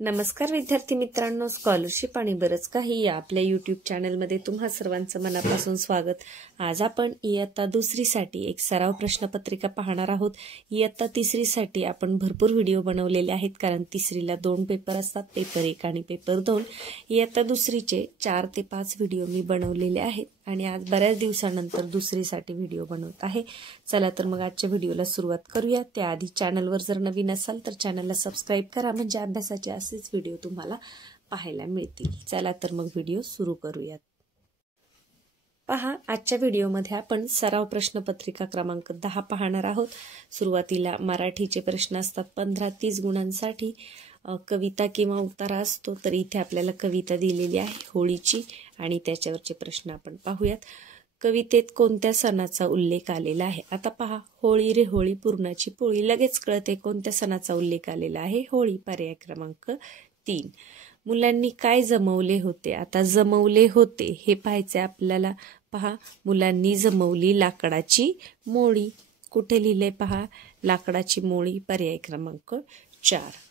नमस्कार विद्यार्थी मित्रांनो, स्कॉलरशिप आणि बरंच काही या आपल्या यूट्यूब चॅनलमध्ये तुम्हा सर्वांचं मनापासून स्वागत। आज आपण इयत्ता दुसरीसाठी एक सराव प्रश्नपत्रिका पाहणार आहोत। इयत्ता तिसरीसाठी आपण भरपूर व्हिडिओ बनवलेले आहेत, कारण तिसरीला 2 पेपर असतात, पेपर 1 आणि पेपर 2। इयत्ता दुसरीचे 4 ते 5 व्हिडिओ मी बनवलेले आहेत आणि आज बऱ्याच दिवसानंतर दुसरीसाठी व्हिडिओ बनवत आहे। चला तर मग आजच्या व्हिडिओला सुरुवात करूया। त्याआधी चॅनलवर जर नवीन असाल तर चॅनलला सबस्क्राइब करा, म्हणजे अभ्यासाचे असेच व्हिडिओ तुम्हाला पाहायला मिळतील। चला तर मग व्हिडिओ सुरू करूयात। पहा, आजच्या व्हिडिओमध्ये आपण सराव प्रश्नपत्रिका क्रमांक 10 पाहणार आहोत। सुरुवातीला मराठीचे प्रश्न असतात 15-30 गुणांसाठी। कविता किंवा उतारा असतो, तर इथे आपल्याला कविता दिलेली आहे होळीची आणि त्याच्यावरचे प्रश्न आपण पाहूयात। कवितेत कोणत्या सणाचा उल्लेख आलेला आहे? आता पहा, होळी रे होळी पुरणाची पोळी, लगेच कळते कोणत्या सणाचा उल्लेख आलेला आहे, होळी। पर्याय क्रमांक 3। मुलांनी काय जमवले होते? आता जमवले होते हे पाहायचे आपल्याला। पहा, मुलांनी जमवली लाकडाची मोळी। कुठे लिहिले? पहा, लाकडाची मोळी। पर्याय क्रमांक 4।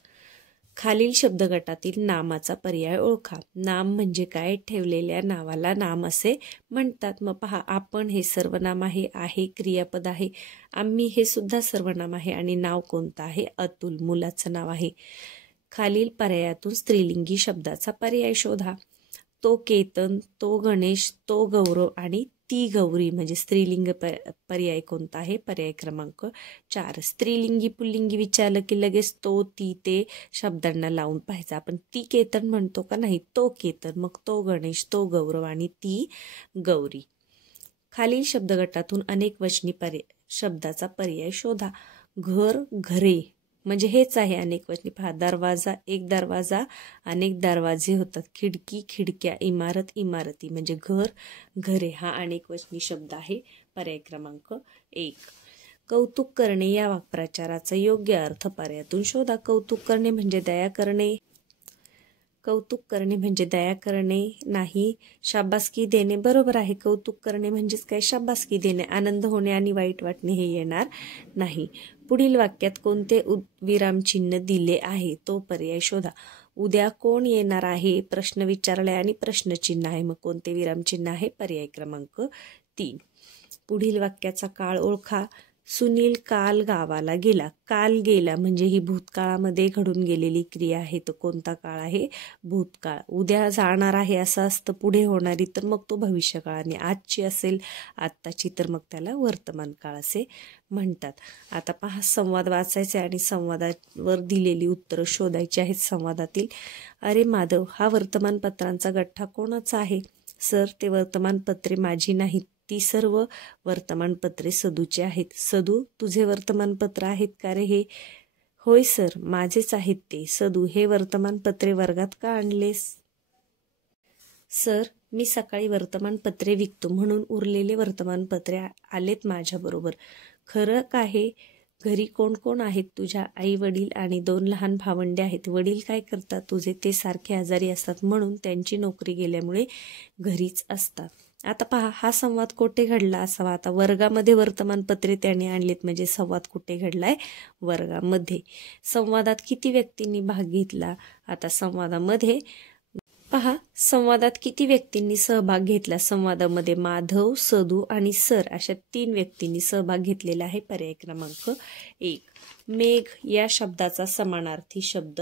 खालील शब्दगटातील नामाचा पर्याय ओळखा। नाम म्हणजे काय? ठेवलेल्या नावाला नाम असे म्हणतात। मग पहा, आपण हे सर्वनाम आहे क्रियापद आहे, आम्ही हे सुद्धा सर्वनाम आहे आणि नाव कोणतं आहे? अतुल, मुलाचं नाव आहे। खालील पर्यायातून स्त्रीलिंगी शब्दाचा पर्याय शोधा। तो केतन, तो गणेश, तो गौरव आणि ती गौरी, म्हणजे स्त्रीलिंग पर्याय कोणता आहे? पर्याय क्रमांक 4। स्त्रीलिंगी पुल्लिंगी विचारलं की लगेच तो, ती, ते शब्दांना लावून पाहायचं। आपण ती केतन म्हणतो का? नाही, तो केतन, मग तो गणेश, तो गौरव आणि ती गौरी। खालील शब्दगटातून अनेक वचनी शब्दाचा पर्याय शोधा। घर, घरे, म्हणजे हेच आहे अनेक वचनी। पहा, दरवाजा, एक दरवाजा, अनेक दरवाजे होतात। खिडकी, खिडक्या, इमारत, इमारती, म्हणजे घर, घरे हा अनेक वचनी शब्द आहे। पर्याय क्रमांक 1। कौतुक करणे या वाक्प्रचाराचा योग्य अर्थ पर्यायातून शोधा। कौतुक करणे म्हणजे दया करणे। कौतुक करणे म्हणजे दया करणे नाही। शाबासकी देणे, बरोबर आहे। कौतुक करणे म्हणजेच काय? शाबासकी देणे। आनंद होणे आणि वाईट वाटणे हे येणार नाही। पुढील वाक्यात कोणते विरामचिन्ह दिले आहे तो पर्याय शोधा। उद्या कोण येणार आहे? प्रश्न विचारलाय आणि प्रश्नचिन्ह आहे, मग कोणते विरामचिन्ह आहे? पर्याय क्रमांक 3। पुढील वाक्याचा काळ ओळखा। सुनील काल गावाला गेला। काल गेला म्हणजे ही भूतकाळामध्ये घडून गेलेली क्रिया आहे, तर कोणता काळ आहे? भूतकाळ। उद्या जाणार आहे असं असतं पुढे होणारी, तर मग तो भविष्यकाळ, आणि आजची असेल आत्ताची तर मग त्याला वर्तमान काळ असे म्हणतात। आता पहा, संवाद वाचायचे आणि संवादावर दिलेली उत्तरं शोधायची आहेत। संवादातील, अरे माधव, हा वर्तमानपत्रांचा गठ्ठा कोणाचा आहे? सर, ते वर्तमानपत्रे माझी नाहीत, ती सर्व वर्तमानपत्रे सदूचे आहेत। सदू, तुझे वर्तमानपत्र आहेत का रे हे? होय सर, माझेच आहेत ते। सदू, हे वर्तमानपत्रे वर्गात का आणलेस? सर, मी सकाळी वर्तमानपत्रे विकतो म्हणून उरलेले वर्तमानपत्रे आलेत माझ्याबरोबर। खरं का हे? घरी कोण कोण आहेत तुझ्या? आई वडील आणि 2 लहान भावंडे आहेत। वडील काय करतात तुझे? ते सारखे आजारी असतात म्हणून त्यांची नोकरी गेल्यामुळे घरीच असतात। आता पहा, हा संवाद कुठे घडला असावा? आता वर्गामध्ये वर्तमानपत्रे त्याने आणलेत, म्हणजे संवाद कुठे घडलाय? वर्गामध्ये। संवादात किती व्यक्तींनी भाग घेतला? आता संवादामध्ये पहा, संवादात किती व्यक्तींनी सहभाग घेतला? संवादामध्ये माधव, सदू आणि सर अशा 3 व्यक्तींनी सहभाग घेतलेला आहे। पर्याय क्रमांक 1। मेघ या शब्दाचा समानार्थी शब्द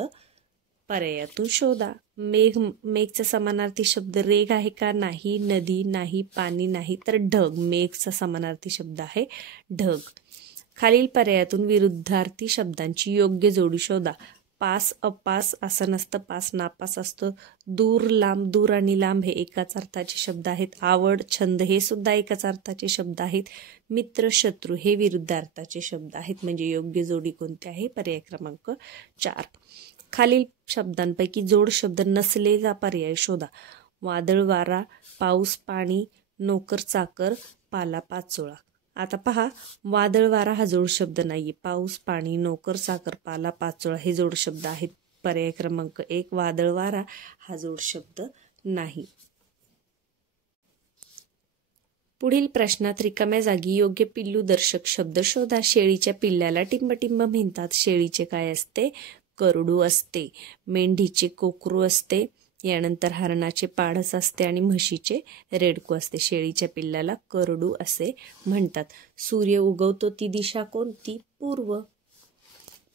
पर्यायातून शोधा। मेघचा समानार्थी शब्द रेघ आहे का? नाही। नदी नाही। पाणी नाही। तर ढग, मेघचा समानार्थी शब्द आहे ढग। खालील पर्यायातून विरुद्धार्थी शब्दांची योग्य जोडी शोधा। पास, अपास असं नसतं, पास नापास असतं। दूर, लांब, दूर आणि लांब हे एकाच अर्थाचे शब्द आहेत। आवड, छंद हे सुद्धा एकाच अर्थाचे शब्द आहेत। मित्र, शत्रू हे विरुद्ध अर्थाचे शब्द आहेत, म्हणजे योग्य जोडी कोणती आहे? पर्याय क्रमांक 4। खालील शब्दांपैकी जोड शब्द नसलेला पर्याय शोधा। वादळ, वारा, पाऊस, पाणी, नोकर, चाकर, पाला, पाचोळा। आता पहा, वादळ, वारा हा जोड शब्द नाहीये। पाऊस, पाणी, नोकर, चाकर, पाला, पाचोळा हे जोड शब्द आहेत। पर्याय क्रमांक 1, वादळ, वारा हा जोड शब्द नाही। पुढील प्रश्नात रिकाम्या जागी योग्य पिल्लू दर्शक शब्द शोधा। शेळीच्या पिल्ल्याला टिंबटिंब म्हणतात। शेळीचे काय असते? करडू असते, मेंढीचे कोकरू असते, यानंतर हरणाचे पाडस असते आणि म्हशीचे रेडकू असते. शेळीच्या पिल्लाला करडू असे म्हणतात. सूर्य उगवतो ती दिशा कोणती? पूर्व.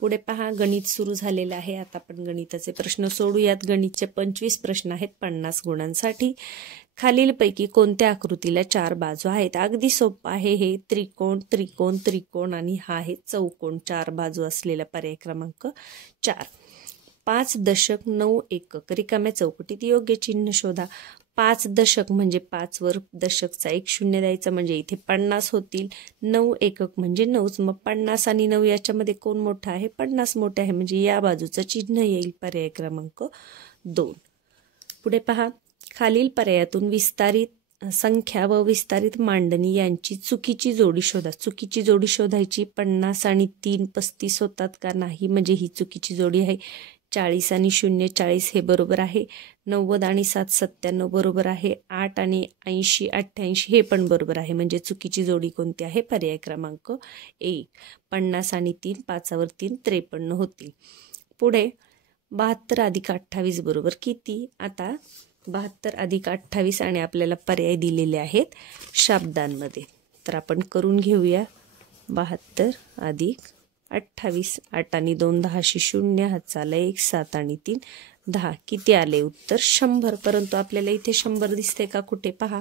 पुढे पहा, गणित सुरू झालेलं आहे. आता आपण गणिताचे प्रश्न सोडूयात. गणितचे 25 प्रश्न आहेत 50 गुणांसाठी. खालीलपैकी कोणत्या आकृतीला 4 बाजू आहेत? अगदी सोपं आहे हे. त्रिकोण, त्रिकोण, त्रिकोण आणि हा आहे चौकोन. 4 बाजू असलेला पर्याय क्रमांक 4. 5 दशक 9 एकक. रिकाम्या चौकटीत योग्य चिन्ह शोधा. 5 दशक म्हणजे 5 वर दशकचा 1 शून्य द्यायचा म्हणजे इथे 50 होतील. 9 एकक म्हणजे 9. मग 50 आणि 9 याच्यामध्ये कोण मोठं आहे? 50 मोठे आहे म्हणजे या बाजूचं चिन्ह येईल. पर्याय क्रमांक 2. पुढे पहा, खालील पर्यायातून विस्तारित संख्या व विस्तारित मांडणी यांची चुकीची जोडी शोधा. चुकीची जोडी शोधायची. 50 आणि 3 35 होतात का? नाही, म्हणजे ही चुकीची जोडी आहे. 40 आणि 0 40 हे बरोबर आहे. 90 आणि 7 97 बरोबर आहे. 8 आणि 80 88 हे पण बरोबर आहे. म्हणजे चुकीची जोडी कोणती आहे? पर्याय क्रमांक 1. 50 आणि 3 5 वर 3 53 होतील. पुढे 72 अधिक 28 बरोबर किती? आता 72 अधिक 28 आणि आपल्याला पर्याय दिलेले आहेत शब्दांमध्ये, तर आपण करून घेऊया. 72 अधिक 28. 8 आणि 2 10 0. हात झाला 1. 7 आणि 3 10. किती आले उत्तर? 100. परंतु आपल्याला इथे 100 दिसते का? कुठे? पहा,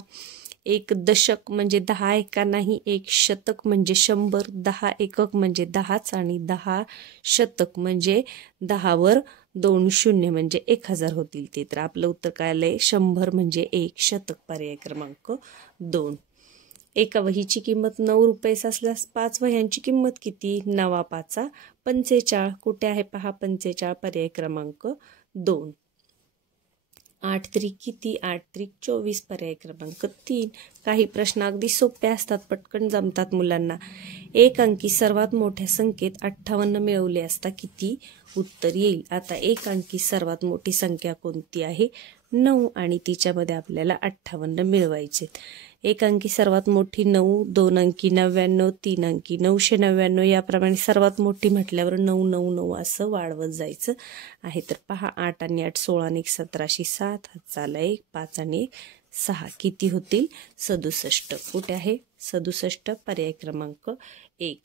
1 दशक म्हणजे 10 आहे का? नाही. 1 शतक म्हणजे 100. 10 एकक म्हणजे 10च आणि 10 शतक म्हणजे 10 वर 2 शून्य म्हणजे 1000 होतील ते. तर आपलं उत्तर काय आलंय? 100 म्हणजे 1 शतक. पर्याय क्रमांक 2. एका वहीची किंमत 9 रुपये असल्यास 5 वह्यांची किंमत किती? 9 5 45. कुठे आहे? पहा 45. पर्याय क्रमांक 2. 8 त्रिक किती? 8 त्रिक 24. पर्याय क्रमांक 3. काही प्रश्न अगदी सोपे असतात, पटकन जमतात मुलांना. एक अंकी सर्वात मोठ्या संख्येत 58 मिळवले असता किती उत्तर येईल? आता एक अंकी सर्वात मोठी संख्या कोणती आहे? 9 आणि तिच्यामध्ये आपल्याला 58 मिळवायचे. एक अंकी सर्वात मोठी 9, 2 अंकी 99, 3 अंकी 999. याप्रमाणे सर्वात मोठी म्हटल्यावर 999 असं वाढवत जायचं आहे. तर पहा, 8 आणि 8 16 आणि 1 17 7. हात झाला 1. 5 आणि 6 किती होतील? 67. कुठे आहे? 67. पर्याय क्रमांक 1.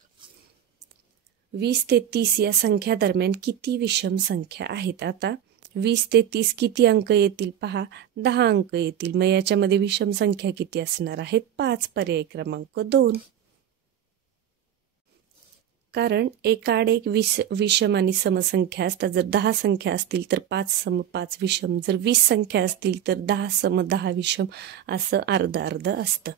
20 ते 30 या संख्या दरम्यान किती विषम संख्या आहेत? आता 20 ते 30 किती अंक येतील? पहा, 10 अंक येतील. मग याच्यामध्ये विषम संख्या किती असणार आहेत? 5. पर्याय क्रमांक 2. कारण एकाआड एक विषम आणि समसंख्या असतात. जर 10 संख्या असतील तर 5 सम 5 विषम. जर 20 संख्या असतील तर 10 सम 10 विषम. असं अर्ध अर्ध असतं.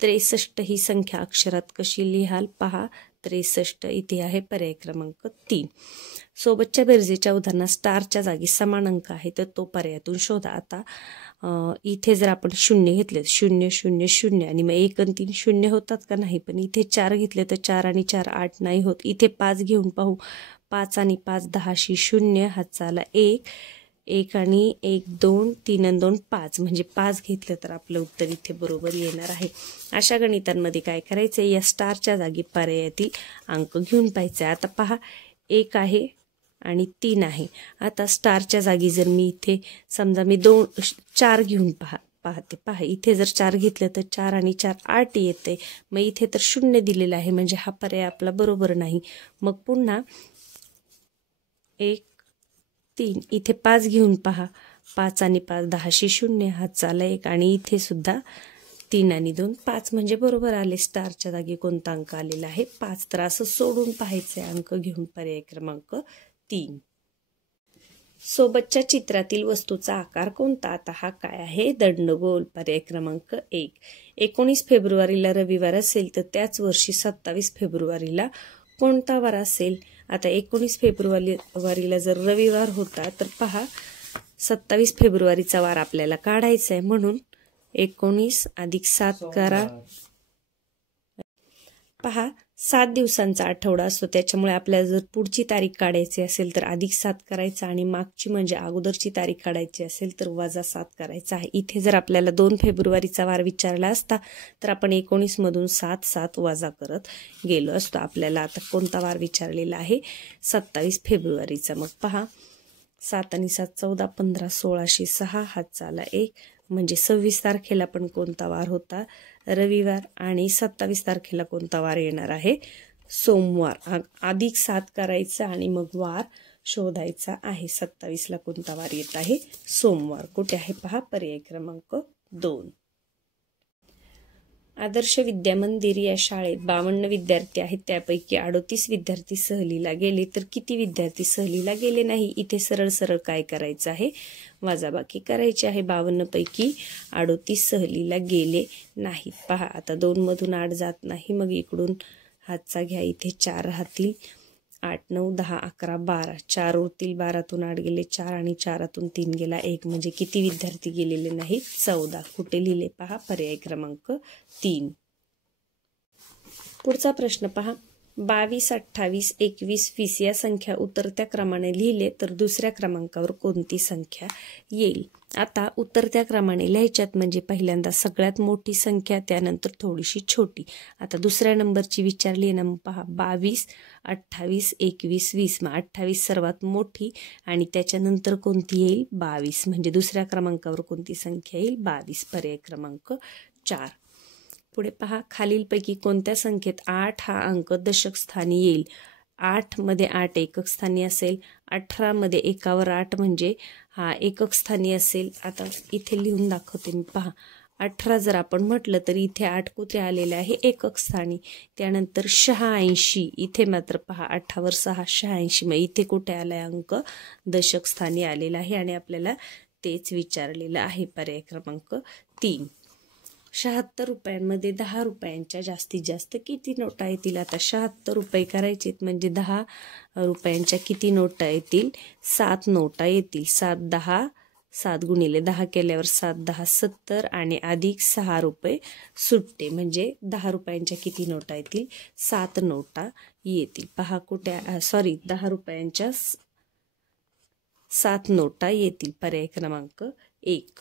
63 ही संख्या अक्षरात कशी लिहाल? पहा, 63 इथे आहे. पर्याय क्रमांक 3. सोबतच्या बेरजेच्या उदाहरणात स्टारच्या जागी समान अंक आहे तर तो पर्यायातून शोधा. आता इथे जर आपण 0 घेतले 0 0 0 आणि मग 1 आणि 3 0 होतात का? नाही. पण इथे 4 घेतले तर 4 आणि 4 8 नाही होत. इथे 5 घेऊन पाहू. 5 आणि 5 10 0. हात झाला 1. 1 आणि 1 2 3 आणि 2 5 म्हणजे 5 घेतलं तर आपलं उत्तर इथे बरोबर येणार आहे. अशा गणितांमध्ये काय करायचं? या स्टारच्या जागी पर्यायातील अंक घेऊन पाहायचे. आता पहा, 1 आहे आणि 3 आहे. आता स्टारच्या जागी जर मी इथे समजा मी 4 घेऊन पाहते. पहा, इथे जर 4 घेतलं तर 4 आणि 4 8 येते. मग इथे तर 0 दिलेला आहे म्हणजे हा पर्याय आपला बरोबर नाही. मग पुन्हा 1 3 इथे 5 घेऊन पहा. 5 आणि 5 10 0. हात झाला 1 आणि इथे सुद्धा 3 आणि 2 5 म्हणजे बरोबर आले. स्टारच्या जागी कोणता अंक आलेला आहे? 5. तर असं सोडून पाहायचे अंक घेऊन. पर्याय क्रमांक 3. सोबतच्या चित्रातील वस्तूचा आकार कोणता? आता हा काय आहे? दंडगोल. पर्याय क्रमांक 1. 19 फेब्रुवारीला रविवार असेल तर त्याच वर्षी 27 फेब्रुवारीला कोणता वार असेल? आता 19 फेब्रुवारीला जर रविवार होता तर पहा, 27 फेब्रुवारीचा वार आपल्याला काढायचा आहे. म्हणून 19 अधिक 7 करा. पहा, 7 दिवसांचा आठवडा असतो, त्याच्यामुळे आपल्याला जर पुढची तारीख काढायची असेल तर +7 करायचा आणि मागची म्हणजे अगोदरची तारीख काढायची असेल तर -7 करायचा आहे. इथे जर आपल्याला 2 फेब्रुवारीचा वार विचारला असता तर आपण 19 मधून 7 वजा करत गेलो असतो. आपल्याला आता कोणता वार विचारलेला आहे? 27 फेब्रुवारीचा. मग पहा, 7 आणि 7 14, 15, 16शी 6, हातचा आला 1, म्हणजे 26 तारखेला पण कोणता वार होता? रविवार. आणि 27 तारखेला कोणता वार येणार आहे? सोमवार. +7 करायचा आणि मग वार शोधायचा आहे. 27ला कोणता वार येत आहे? सोमवार. कुठे आहे पहा? पर्याय क्रमांक 2. आदर्श विद्यामंदिर या शाळेत 52 विद्यार्थी आहेत, त्यापैकी 38 विद्यार्थी सहलीला गेले तर किती विद्यार्थी सहलीला गेले नाही? इथे सरळ सरळ काय करायचं आहे? वजाबाकी करायची आहे. 52 पैकी 38 सहलीला गेले नाहीत. पहा, आता 2 मधून 8 जात नाही, मग इकडून हातचा घ्या, इथे 4 राहतील. 8, 9, 10, 11, 12, 4 उरतील. 12तून 8 गेले 4 आणि 4तून 3 गेला 1, म्हणजे किती विद्यार्थी गेलेले नाहीत? 14. कुठे लिहिले पहा? पर्याय क्रमांक 3. पुढचा प्रश्न पहा. 22, 28, 21, 20 या संख्या उतरत्या क्रमाने लिहिले तर दुसऱ्या क्रमांकावर कोणती संख्या येईल? आता उतरत्या क्रमाने लिहायच्यात म्हणजे पहिल्यांदा सगळ्यात मोठी संख्या, त्यानंतर थोडीशी छोटी. आता दुसऱ्या नंबरची विचारली आहे ना, मग पहा 22, 28, 21, 20. मग 28 सर्वात मोठी आणि त्याच्यानंतर कोणती येईल? 22. म्हणजे दुसऱ्या क्रमांकावर कोणती संख्या येईल? 22. पर्याय क्रमांक 4. पुढे पहा, खालीलपैकी कोणत्या संख्येत 8 हा अंक दशक स्थानी येईल? 8 मध्ये 8 एकक स्थानी असेल. 18 मध्ये एकावर 8 म्हणजे हा एकक स्थानी असेल. आता इथे लिहून दाखवते मी. पहा, 18 जर आपण म्हटलं तर इथे 8 कुठे आलेले आहे? एकक स्थानी. त्यानंतर 86, इथे मात्र पहा 8 वर 6 86, मग इथे कुठे आलाय अंक? दशक स्थानी आलेला आहे आणि आपल्याला तेच विचारलेलं आहे. पर्याय क्रमांक 3. 76 रुपयांमध्ये 10 रुपयांच्या जास्तीत जास्त किती नोटा येतील? आता 76 रुपये करायचेत म्हणजे 10 रुपयांच्या किती नोटा येतील? 7 नोटा येतील. 7 10, 7 गुणिले 10 केल्यावर 7 10 70 आणि अधिक 6 रुपये सुट्टे, म्हणजे 10 रुपयांच्या किती नोटा येतील? 7 नोटा येतील. पहा कुठे, 10 रुपयांच्या 7 नोटा येतील. पर्याय क्रमांक 1.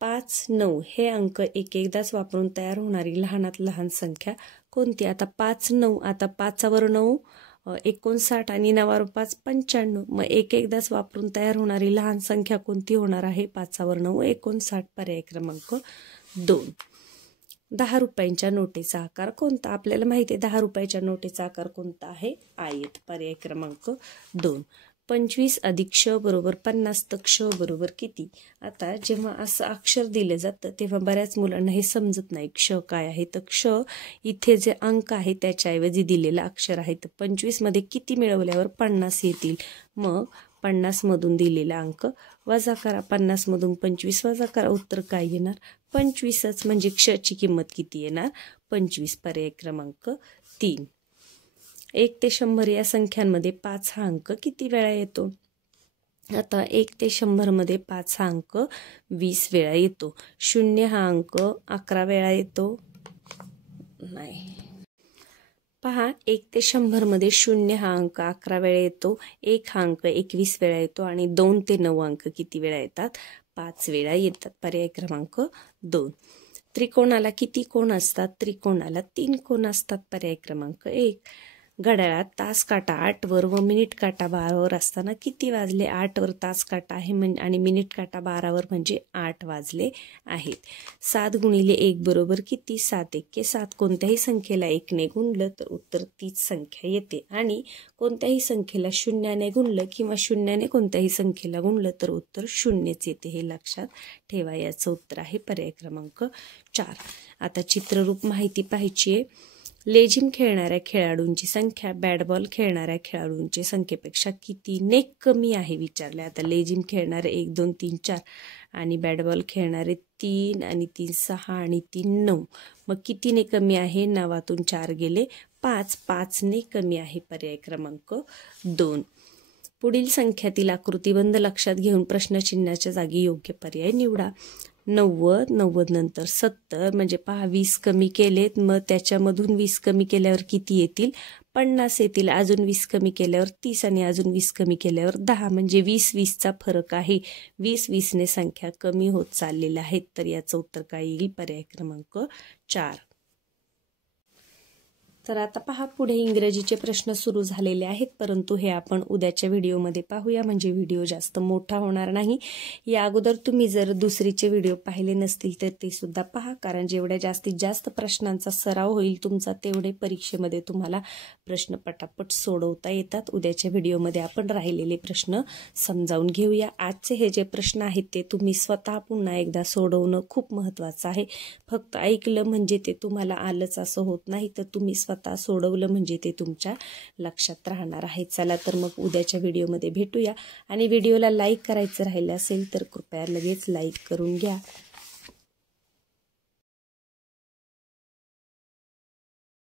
5, 9 हे अंक एकदाच वापरून तयार होणारी लहानात लहान संख्या कोणती? आता 5, 9, आता 5वर 9 59 आणि 9वर 5 95. मग एकदाच वापरून तयार होणारी लहान संख्या कोणती होणार आहे? 5वर 9 59. पर्याय क्रमांक 2. 10 रुपयांच्या नोटेचा आकार कोणता? आपल्याला माहिती आहे 10 रुपयाच्या नोटेचा आकार कोणता आहे? आयत. पर्याय क्रमांक 2. 25 अधिक क्ष बरोबर 50 तर क्ष बरोबर किती? आता जेव्हा असं अक्षर दिलं जातं तेव्हा बऱ्याच मुलांना हे समजत नाही क्ष काय आहे. तर क्ष इथे जे अंक आहे त्याच्याऐवजी दिलेलं अक्षर आहे. तर 25 मध्ये किती मिळवल्यावर 50 येतील? मग 50 मधून दिलेला अंक वजा करा. 50 मधून 25 वजा करा. उत्तर काय येणार? 25च. म्हणजे क्षची किंमत किती येणार? 25. पर्याय क्रमांक 3. 1 ते 100 या संख्यांमध्ये 5 हा अंक किती वेळा येतो? आता 1 ते 100 मध्ये 5 हा अंक 20 वेळा येतो. 0 हा अंक 11 वेळा येतो. नाही, पहा 1 ते 100 मध्ये 0 हा अंक 11 वेळा येतो. 1 हा अंक 21 वेळा येतो आणि 2 ते 9 अंक किती वेळा येतात? 5 वेळा येतात. पर्याय क्रमांक 2. त्रिकोणाला किती कोण असतात? त्रिकोणाला 3 कोण असतात. पर्याय क्रमांक 1. घड्याळात तास काटा 8 वर व मिनिट काटा 12 वर असताना किती वाजले? 8 वर तास काटा आहे आणि मिनिट काटा 12 वर म्हणजे 8 वाजले आहेत. 7 गुणिले 1 बरोबर किती? 7 1 7. कोणत्याही संख्येला 1 ने गुणलं तर उत्तर तीच संख्या येते आणि कोणत्याही संख्येला 0 ने गुणलं किंवा 0 ने कोणत्याही संख्येला गुणलं तर उत्तर 0च येते. हे लक्षात ठेवा. याचं उत्तर आहे पर्याय क्रमांक 4. आता चित्ररूप माहिती पाहायची आहे. लेझिम खेळणाऱ्या खेळाडूंची संख्या बॅट बॉल खेळणाऱ्या खेळाडूंची संख्येपेक्षा कितीने कमी आहे विचारले. आता लेझिम खेळणारे 1 2 3 4 आणि बॅट बॉल खेळणारे 3 आणि 3 6 आणि 3 9. मग कितीने कमी आहे? 9तून 4 गेले 5. 5ने कमी आहे. पर्याय क्रमांक 2. पुढील संख्यातील आकृतिबंध लक्षात घेऊन प्रश्नचिन्हाच्या जागी योग्य पर्याय निवडा. 90, 90 नंतर 70, म्हणजे पहा 20 कमी केलेत, मग त्याच्यामधून 20 कमी केल्यावर किती येतील? 50 येतील. अजून 20 कमी केल्यावर 30 आणि अजून 20 कमी केल्यावर 10, म्हणजे 20-20चा फरक आहे. 20-20ने संख्या कमी होत चाललेल्या आहेत. तर याचं उत्तर काय येईल? पर्याय क्रमांक 4. तर आता पहा, पुढे इंग्रजीचे प्रश्न सुरू झालेले आहेत, परंतु हे आपण उद्याच्या व्हिडिओमध्ये पाहूया, म्हणजे व्हिडिओ जास्त मोठा होणार नाही. या अगोदर तुम्ही जर दुसरीचे व्हिडिओ पाहिले नसतील तर ते सुद्धा पहा, कारण जेवढ्या जास्तीत जास्त प्रश्नांचा सराव होईल तुमचा, तेवढे परीक्षेमध्ये तुम्हाला प्रश्न पटापट सोडवता येतात. उद्याच्या व्हिडिओमध्ये आपण राहिलेले प्रश्न समजावून घेऊया. आजचे हे जे प्रश्न आहेत ते तुम्ही स्वतः पुन्हा एकदा सोडवणं खूप महत्त्वाचं आहे. फक्त ऐकलं म्हणजे ते तुम्हाला आलंच असं होत नाही, तर तुम्ही स्वतः सोडवलं म्हणजे ते तुमच्या लक्षात राहणार आहे. चला तर मग उद्याच्या व्हिडिओमध्ये भेटूया. आणि व्हिडिओला लाईक करायचं राहिलं असेल तर कृपया लगेच लाईक करून घ्या.